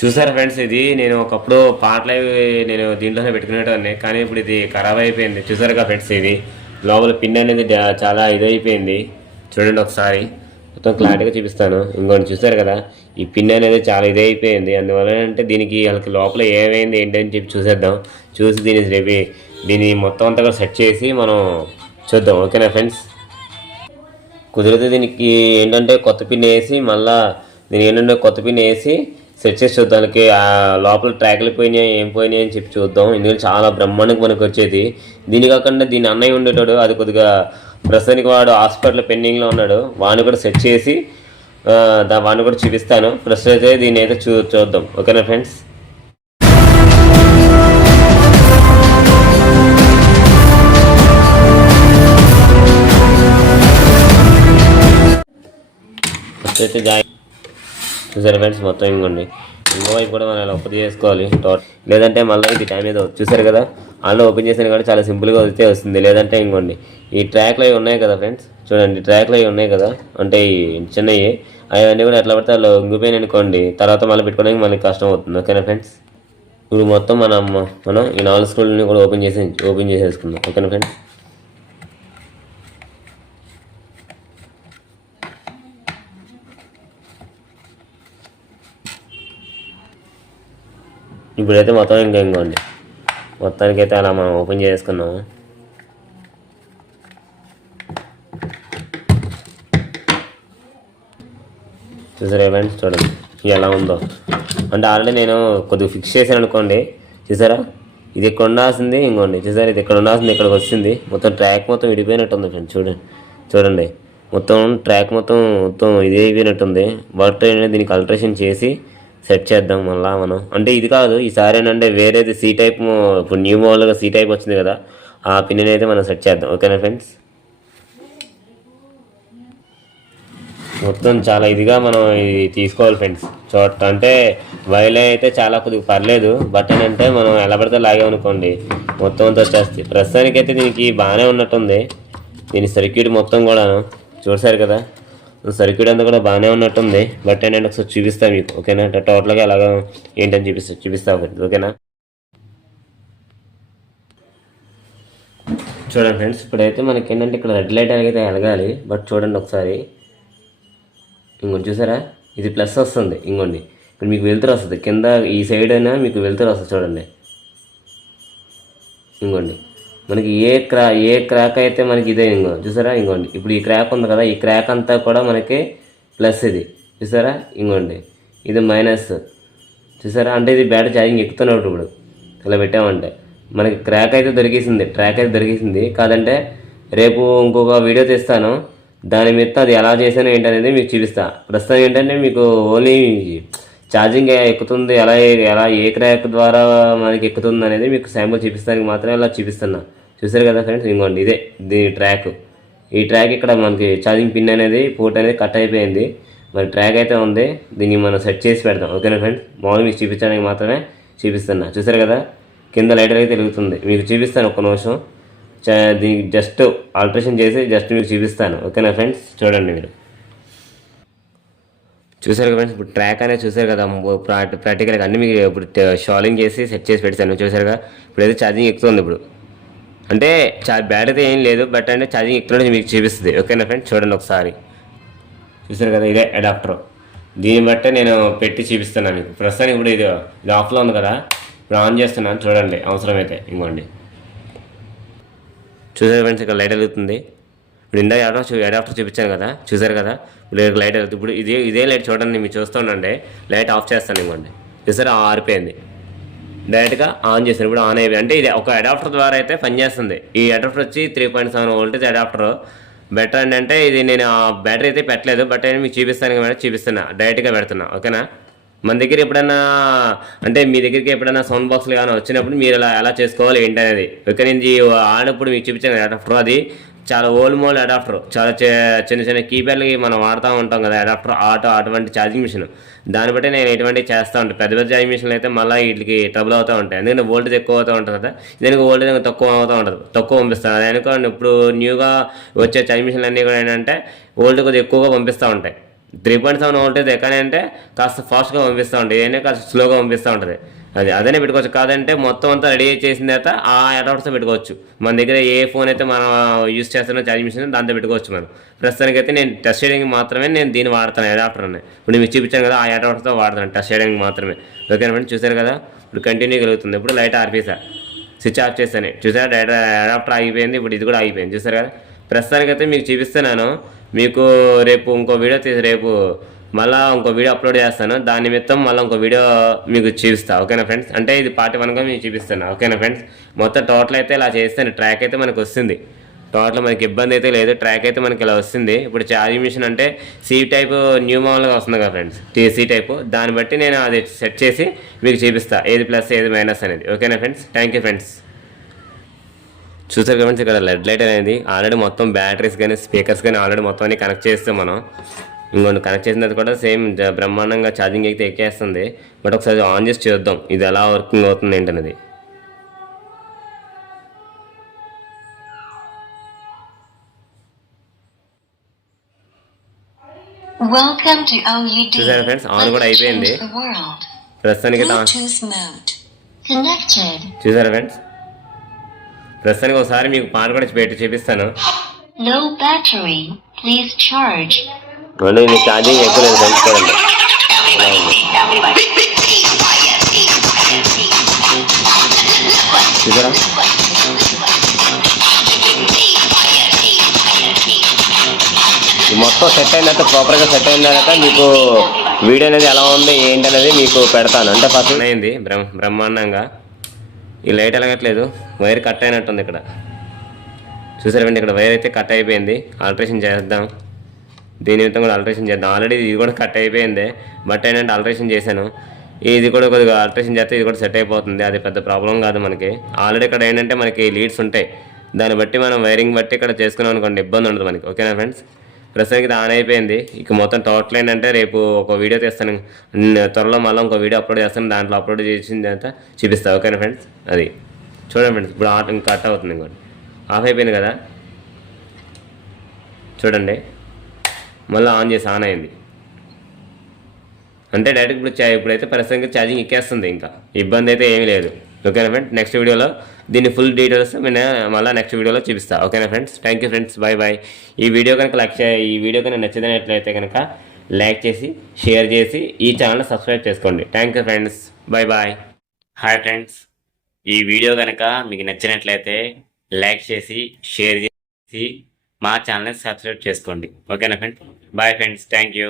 చూసారా ఫ్రెండ్స్ ఇది? నేను ఒకప్పుడు పాటలు నేను దీంట్లోనే పెట్టుకునేటోని కానీ ఇప్పుడు ఇది ఖరాబ్ అయిపోయింది. చూసారుగా ఫ్రెండ్స్ ఇది? లోపల పిన్ అనేది చాలా ఇదైపోయింది. చూడండి ఒకసారి. మొత్తం క్లారిటీగా చూపిస్తాను. ఇంకోటి చూసారు కదా? ఈ పిన్ అనేది చాలా ఇదైపోయింది. అందువల్ల అంటే దీనికి వాళ్ళకి లోపల ఏమైంది ఏంటి అని చెప్పి చూసేద్దాం. చూసి దీని రేపు దీన్ని మొత్తం అంతా కూడా సెట్ చేసి మనం చూద్దాం. ఓకేనా ఫ్రెండ్స్? కుదిరితే దీనికి ఏంటంటే కొత్త పిన్ వేసి మళ్ళీ దీనికి ఏంటంటే కొత్త పిన్ వేసి సెట్ చేసి చూద్దానికి ఆ లోపల ట్రాక్లు పోయినాయి ఏం పోయినాయి అని చెప్పి చూద్దాం. ఎందుకంటే చాలా బ్రహ్మాండంగా మనకు వచ్చేది. దీని కాకుండా దీని అన్నయ్య ఉండేటాడు అది కొద్దిగా ప్రస్తుతానికి వాడు హాస్పిటల్ పెండింగ్లో ఉన్నాడు. వాడిని కూడా సెట్ చేసి దా వాడిని కూడా చూపిస్తాను. ప్రస్తుతం అయితే దీన్ని అయితే చూ చూద్దాం. ఓకేనా ఫ్రెండ్స్? అయితే జాయి చూసారు ఫ్రెండ్స్ మొత్తం ఇంకోండి ఇంకో వైపు కూడా మనం ఇలా ఓపెన్ చేసుకోవాలి? టోట్ లేదంటే మళ్ళీ ఇది టైం ఏదో చూసారు కదా? అందులో ఓపెన్ చేసిన కూడా చాలా సింపుల్గా వస్తే వస్తుంది. లేదంటే ఇంకోండి ఈ ట్రాక్లు అవి ఉన్నాయి కదా ఫ్రెండ్స్ చూడండి ట్రాక్లు అవి ఉన్నాయి కదా? అంటే ఈ చిన్నవి అవన్నీ కూడా ఎట్లా పడితే అలా ఉంగిపోయినాయి అనుకోండి. తర్వాత మళ్ళీ పెట్టుకోవడానికి మళ్ళీ కష్టం అవుతుంది. ఓకేనా ఫ్రెండ్స్ ఇప్పుడు మొత్తం మనం మనం ఈ నాలుగు స్క్రూల్ని కూడా ఓపెన్ చేసి ఓపెన్ చేసేసుకుందాం. ఓకేనా ఫ్రెండ్స్ ఇప్పుడైతే మొత్తం ఇంకా ఇంకోండి మొత్తానికైతే అలా మనం ఓపెన్ చేసుకున్నాం చూసారా ఈవెంట్స్ చూడండి. ఎలా ఉందో. అంటే ఆల్రెడీ నేను కొద్దిగా ఫిక్స్ చేశాను అనుకోండి. చూసారా ఇది ఇక్కడ ఉండాల్సింది ఇంకోండి. చూసారా ఇది ఇక్కడ ఉండాల్సింది ఇక్కడికి వచ్చింది. మొత్తం ట్రాక్ మొత్తం విడిపోయినట్టుంది ఫ్రెండ్ చూడండి. చూడండి. మొత్తం ట్రాక్ మొత్తం మొత్తం ఇది అయిపోయినట్టుంది. బట్ ట్రైన్ దీనికి అల్ట్రేషన్ చేసి సెట్ చేద్దాం మళ్ళీ మనం. అంటే ఇది కాదు ఈసారి ఏంటంటే వేరేది సీ టైప్ ఇప్పుడు న్యూ మోడల్గా సీ టైప్ వచ్చింది కదా ఆ పిన్ అయితే మనం సెట్ చేద్దాం. ఓకేనా ఫ్రెండ్స్ మొత్తం చాలా ఇదిగా మనం ఇది తీసుకోవాలి ఫ్రెండ్స్ చోట అంటే వైలే అయితే చాలా కొద్దిగా పర్లేదు బటన్ అంటే మనం ఎలా పడితే లాగామనుకోండి మొత్తం అంతా వచ్చేస్తుంది. ప్రస్తుతానికి అయితే దీనికి బాగానే ఉన్నట్టుంది దీని సర్క్యూట్ మొత్తం కూడాను. చూసారు కదా? సర్క్యూట్ అంతా కూడా బాగానే ఉన్నట్టుంది. బట్ ఏంటంటే ఒకసారి చూపిస్తాను మీకు ఓకేనా? అంటే టోటల్గా ఎలాగా ఏంటని చూపిస్తా చూపిస్తాను ఓకేనా? చూడండి ఫ్రెండ్స్ ఇప్పుడైతే మనకి ఏంటంటే ఇక్కడ రెడ్ లైట్ అయితే ఎలగాలి బట్ చూడండి ఒకసారి. ఇంకోటి చూసారా? ఇది ప్లస్ వస్తుంది ఇంకోండి ఇక్కడ మీకు వెలుతురు వస్తుంది. కింద ఈ సైడ్ అయినా మీకు వెళ్తురు వస్తుంది చూడండి. ఇంకోండి మనకి ఏ క్రా ఏ క్రాక్ అయితే మనకి ఇదే ఇంకో చూసారా? ఇంకోండి. ఇప్పుడు ఈ క్రాక్ ఉంది కదా ఈ క్రాక్ అంతా కూడా మనకి ప్లస్ ఇది. చూసారా? ఇంకోండి. ఇది మైనస్. చూసారా? అంటే ఇది బ్యాటరీ ఛార్జింగ్ ఎక్కుతున్నప్పుడు ఇప్పుడు. ఇలా పెట్టామంటే. మనకి క్రాక్ అయితే దొరికేసింది ట్రాక్ అయితే దొరికేసింది. కాదంటే రేపు ఇంకొక వీడియో తీస్తాను. దాని మీద అది ఎలా చేశాను ఏంటనేది మీకు చూపిస్తా. ప్రస్తుతం ఏంటంటే మీకు ఓన్లీ ఛార్జింగ్ ఎక్కుతుంది ఎలా ఎలా ఏ క్రాక్ ద్వారా మనకి ఎక్కుతుంది అనేది మీకు శాంపుల్ చూపిస్తానికి మాత్రమే ఇలా చూపిస్తున్నా. చూసారు కదా ఫ్రెండ్స్? ఇంకోండి ఇదే దీని ట్రాక్. ఈ ట్రాక్ ఇక్కడ మనకి ఛార్జింగ్ పిన్ అనేది పోర్ట్ అనేది కట్ అయిపోయింది. మరి ట్రాక్ అయితే ఉంది దీన్ని మనం సెట్ చేసి పెడతాం. ఓకేనా ఫ్రెండ్స్? మామూలుగా మీకు చూపించడానికి మాత్రమే చూపిస్తున్నా. చూసారు కదా? కింద లైటర్ అయితే వెలుగుతుంది. మీకు చూపిస్తాను ఒక్క నిమిషం. దీనికి జస్ట్ ఆల్ట్రేషన్ చేసి జస్ట్ మీకు చూపిస్తాను. ఓకేనా ఫ్రెండ్స్? చూడండి మీరు. చూసారు కదా ఫ్రెండ్స్ ఇప్పుడు ట్రాక్ అనేది చూసారు కదా ప్రాక్టికల్గా అన్ని మీకు ఇప్పుడు షాలింగ్ చేసి సెట్ చేసి పెట్టాను చూసారుగా? అయితే ఛార్జింగ్ ఎక్కుతుంది ఇప్పుడు. అంటే చా బ్యాటరీ అయితే ఏం లేదు బట్ అంటే ఛార్జింగ్ ఎక్కుతున్నట్టు మీకు చూపిస్తుంది. ఓకేనా ఫ్రెండ్స్ చూడండి ఒకసారి. చూసారు కదా ఇదే అడాప్టర్ దీన్ని బట్టే నేను పెట్టి చూపిస్తున్నాను మీకు. ప్రస్తుతానికి ఇప్పుడు ఇది ఇది ఆఫ్లో ఉంది కదా ఇప్పుడు ఆన్ చేస్తున్నాను. చూడండి అవసరమైతే ఇంకోండి. చూసారు ఫ్రెండ్స్ ఇక్కడ లైట్ వెలుగుతుంది. ఇప్పుడు ఇందా అడాప్టర్ అడాప్టర్ చూపించాను కదా చూసారు కదా? ఇప్పుడు లైట్ వెలుగుతుంది ఇప్పుడు ఇదే ఇదే లైట్ చూడండి మీరు చూస్తూ ఉండండి. లైట్ ఆఫ్ చేస్తాను ఇవ్వండి. చూసారా? ఆరిపోయింది. డైరెక్ట్గా ఆన్ చేసాను ఇప్పుడు ఆన్ అయిపోయి అంటే ఇది ఒక అడాప్టర్ ద్వారా అయితే పనిచేస్తుంది. ఈ అడాప్టర్ వచ్చి three point seven voltage adapter. Better ఏంటంటే ఇది నేను ఆ బ్యాటరీ అయితే పెట్టలేదు బట్ నేను మీకు చూపిస్తాను కాబట్టి చూపిస్తున్నా. డైరెక్ట్గా పెడుతున్నా. ఓకేనా? మన దగ్గర ఎప్పుడైనా అంటే మీ దగ్గరికి ఎప్పుడైనా సౌండ్ బాక్స్లు కానీ వచ్చినప్పుడు మీరు ఎలా ఎలా చేసుకోవాలి ఏంటి అనేది ఓకే నేను ఆడినప్పుడు మీకు చూపించాను అడాప్టర్ అది. చాలా ఓల్డ్ మోల్డ్ అడాప్టర్ చాలా చిన్న చిన్న కీప్యాడ్లకి మనం వాడుతూ ఉంటాం కదా అడాప్టర్ ఆటో అటువంటి ఛార్జింగ్ మిషన్ దాన్ని బట్టి నేను ఎటువంటి చేస్తూ ఉంటాను పెద్ద పెద్ద ఛార్జింగ్ మిషన్లు అయితే మళ్ళీ వీటికి ట్రబుల్ అవుతూ ఉంటాయి. ఎందుకంటే వోల్టేజ్ ఎక్కువ అవుతూ ఉంటుంది కదా దీనికి వోల్టేజ్ తక్కువ అవుతూ ఉంటుంది. తక్కువ పంపిస్తాను అది అనుకోండి ఇప్పుడు న్యూగా వచ్చే ఛార్జింగ్ మిషన్లు అన్నీ కూడా ఏంటంటే వోల్ట్ కొద్దిగా ఎక్కువగా పంపిస్తూ ఉంటాయి. త్రీ పాయింట్ సెవెన్ వోల్టేజ్ ఎక్కడంటే కాస్త ఫాస్ట్గా పంపిస్తూ ఉంటాయి. ఏదైనా కాస్త స్లోగా పంపిస్తూ ఉంటుంది. అది అదనే పెట్టుకోవచ్చు. కాదంటే మొత్తం అంతా రెడీ చేసిన తర్వాత ఆ అడాప్టర్తో పెట్టుకోవచ్చు. మన దగ్గర ఏ ఫోన్ అయితే మనం యూస్ చేస్తున్నా ఛార్జింగ్ మిషన్ దాంతో పెట్టుకోవచ్చు మనం. ప్రస్తుతానికి అయితే నేను టెస్ట్ చేయడానికి మాత్రమే నేను దీన్ని వాడతాను అడాప్టర్ అని. ఇప్పుడు మీకు చూపించాను కదా ఆ అడాప్టర్తో వాడతాను టెస్ట్ చేయడానికి మాత్రమే. ఓకే ఫ్రెండ్ చూసారు కదా? ఇప్పుడు కంటిన్యూ కలుగుతుంది. ఇప్పుడు లైట్ ఆర్పేసా స్విచ్ ఆఫ్ చేస్తాను చూసారా? డైరెక్ట్ అడాప్టర్ ఆగిపోయింది. ఇప్పుడు ఇది కూడా ఆగిపోయింది. చూసారు కదా? ప్రస్తుతానికి అయితే మీకు చూపిస్తున్నాను. మీకు రేపు ఇంకో వీడియో తీసి రేపు మళ్ళీ ఇంకో వీడియో అప్లోడ్ చేస్తాను. దాని నిమిత్తం మళ్ళీ ఇంకో వీడియో మీకు చూపిస్తాను ఓకేనా ఫ్రెండ్స్? అంటే ఇది పార్ట్ వన్గా మీకు చూపిస్తాను. ఓకేనా ఫ్రెండ్స్? మొత్తం టోటల్ అయితే ఇలా చేస్తాను. ట్రాక్ అయితే మనకు వస్తుంది. టోటల్ మనకి ఇబ్బంది అయితే లేదు. ట్రాక్ అయితే మనకి ఇలా వస్తుంది. ఇప్పుడు ఛార్జింగ్ మిషన్ అంటే సీ టైప్ న్యూ మోడల్గా వస్తుంది కదా ఫ్రెండ్స్? టీసీ టైప్ దాన్ని బట్టి నేను అది సెట్ చేసి మీకు చూపిస్తా. ఏది ప్లస్ ఏది మైనస్ అనేది. ఓకేనా ఫ్రెండ్స్? థ్యాంక్ యూ ఫ్రెండ్స్ చూసారు ఫ్రెండ్స్? ఇక్కడ లెడ్ లైట్ అనేది ఆల్రెడీ మొత్తం బ్యాటరీస్ కానీ స్పీకర్స్ కానీ ఆల్రెడీ మొత్తం అన్ని కనెక్ట్ చేస్తే మనం. ఇంకొన్ని కనెక్ట్ చేసిన తర్వాత కూడా సేమ్ బ్రహ్మాండంగా ఛార్జింగ్ అయితే ఎక్కేస్తుంది బట్ ఒకసారి ఆన్ చేసి చూద్దాం ఇది ఎలా వర్కింగ్ అవుతుంది ఏంటనేది. చూసారా ఫ్రెండ్స్ ఆన్ కూడా అయిపోయింది. ప్రస్తుతానికి. చూసారా ఫ్రెండ్స్ ప్రస్తుతానికి ఒకసారి మీకు పాట కూడా పెట్టి చూపిస్తాను Low battery. Please charge. రెండు ఇది ఛార్జింగ్ ఎక్కువ లేదు ఫ్రెండ్స్ చూసారా? మొత్తం సెట్ అయిన తర్వాత ప్రాపర్గా సెట్ అయిన తర్వాత మీకు వీడియో అనేది ఎలా ఉంది ఏంటి అనేది మీకు పెడతాను. అంటే ఫస్ట్ అయింది బ్రహ్ బ్రహ్మాండంగా. ఈ లైట్ ఎలాగట్లేదు వైర్ కట్ అయినట్టుంది ఇక్కడ. చూసారండి ఇక్కడ వైర్ అయితే కట్ అయిపోయింది. ఆల్ట్రేషన్ చేద్దాం. దీని నిమిత్తం కూడా ఆల్ట్రేషన్ చేద్దాం. ఆల్రెడీ ఇది కూడా కట్ అయిపోయింది. బట్ ఏంటంటే ఆల్ట్రేషన్ చేశాను. ఇది కూడా కొద్దిగా ఆల్ట్రేషన్ చేస్తే ఇది కూడా సెట్ అయిపోతుంది. అది పెద్ద ప్రాబ్లం కాదు మనకి. ఆల్రెడీ ఇక్కడ ఏంటంటే మనకి లీడ్స్ ఉంటాయి. దాన్ని బట్టి మనం వైరింగ్ బట్టి ఇక్కడ చేసుకున్నాం అనుకోండి ఇబ్బంది ఉండదు మనకి. ఓకేనా ఫ్రెండ్స్ ప్రస్తుతానికి ఆన్ అయిపోయింది. ఇక మొత్తం టోటల్ ఏంటంటే రేపు ఒక వీడియో తీస్తాను. త్వరలో మళ్ళీ ఇంకో వీడియో అప్లోడ్ చేస్తాను. దాంట్లో అప్లోడ్ చేసిన తర్వాత చూపిస్తాను ఓకేనా ఫ్రెండ్స్ అది. చూడండి ఫ్రెండ్స్ ఇప్పుడు ఆట కట్ అవుతుంది ఇంకోటి. ఆఫ్ అయిపోయింది కదా? చూడండి. మళ్ళీ ఆన్ చేసి ఆన్ అయింది. అంటే డైరెక్ట్ ఇప్పుడు ఇప్పుడైతే ప్రస్తుతానికి ఛార్జింగ్ ఎక్కేస్తుంది ఇంకా. ఇబ్బంది అయితే ఏమీ లేదు. ఓకేనా ఫ్రెండ్స్? నెక్స్ట్ వీడియోలో దీని ఫుల్ డీటెయిల్స్ నేను మళ్ళీ నెక్స్ట్ వీడియోలో చూపిస్తా. ఓకేనా friends? Thank you friends. Bye bye. ఈ వీడియో కనుక లైక్ ఈ వీడియో కనుక నచ్చినట్లయితే కనుక లైక్ చేసి షేర్ చేసి ఈ ఛానల్ సబ్స్క్రైబ్ చేసుకోండి. Thank you friends. Bye bye. Hi friends. ఈ వీడియో కనుక మీకు నచ్చినట్లయితే లైక్ చేసి షేర్ చేసి మా ఛానల్ని సబ్స్క్రైబ్ చేసుకోండి. ఓకేనా friends bye friends thank you